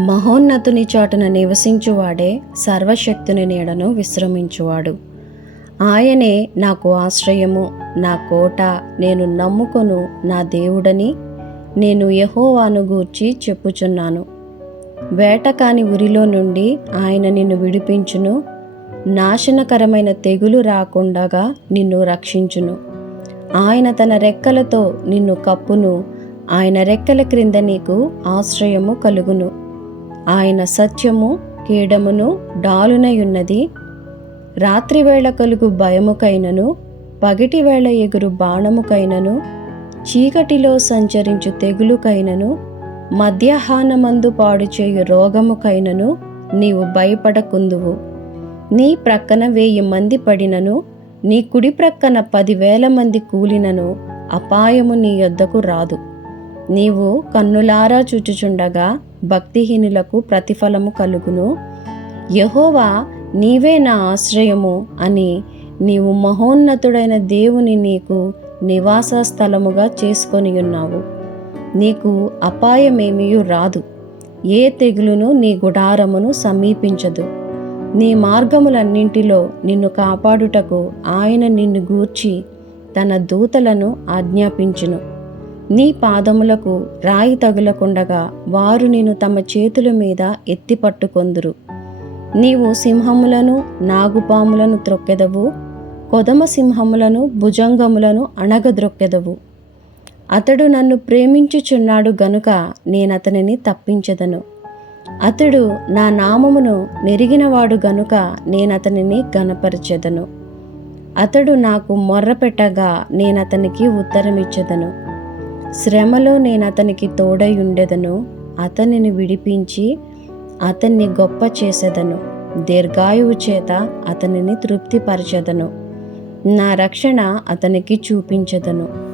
మహోన్నతుని చాటున నివసించువాడే సర్వశక్తుని నీడను విశ్రమించువాడు. ఆయనే నాకు ఆశ్రయము నా కోట నేను నమ్ముకొను నా దేవుడని నేను యహోవాను గూర్చి చెప్పుచున్నాను. వేటకాని ఉరిలో నుండి ఆయన నిన్ను విడిపించును నాశనకరమైన తెగులు రాకుండగా నిన్ను రక్షించును. ఆయన తన రెక్కలతో నిన్ను కప్పును ఆయన రెక్కల క్రింద నీకు ఆశ్రయము కలుగును. ఆయన సత్యము కీడమును డాలునయున్నది. రాత్రివేళ కలుగు భయముకైనను పగిటివేళ ఎగురు బాణముకైనను చీకటిలో సంచరించు తెగులుకైనను మధ్యాహ్నమందు పాడు చేయు రోగముకైనను నీవు భయపడకుందువు. నీ ప్రక్కన వెయ్యి మంది పడినను నీ కుడి ప్రక్కన పదివేల మంది కూలినను అపాయము నీ యొద్దకు రాదు. నీవు కన్నులారా చూచుచుండగా భక్తిహీనులకు ప్రతిఫలము కలుగును. యహోవా నీవే నా ఆశ్రయము అని నీవు మహోన్నతుడైన దేవుని నీకు నివాస స్థలముగా చేసుకొని ఉన్నావు. నీకు అపాయమేమీ రాదు. ఏ తెగులును నీ గుడారమును సమీపించదు. నీ మార్గములన్నింటిలో నిన్ను కాపాడుటకు ఆయన నిన్ను గూర్చి తన దూతలను ఆజ్ఞాపించును. నీ పాదములకు రాయి తగులకుండగా వారు నిన్ను తమ చేతుల మీద ఎత్తి పట్టుకొందురు. నీవు సింహములను నాగుపాములను త్రొక్కెదవు. కొదమ సింహములను భుజంగములను అణగద్రొక్కెదవు. అతడు నన్ను ప్రేమించుచున్నాడు గనుక నేనతనిని తప్పించెదను. అతడు నా నామమును నెరిగినవాడు గనుక నేనతనిని గనపరచెదను అతడు నాకు మొర్రపెట్టగా నేనతనికి ఉత్తరమిచ్చెదను. శ్రమలో నేను అతనికి తోడై ఉండెదను. అతనిని విడిపించి అతన్ని గొప్ప చేసేదను. దీర్ఘాయువు చేత అతనిని తృప్తిపరచెదను. నా రక్షణ అతనికి చూపించెదను.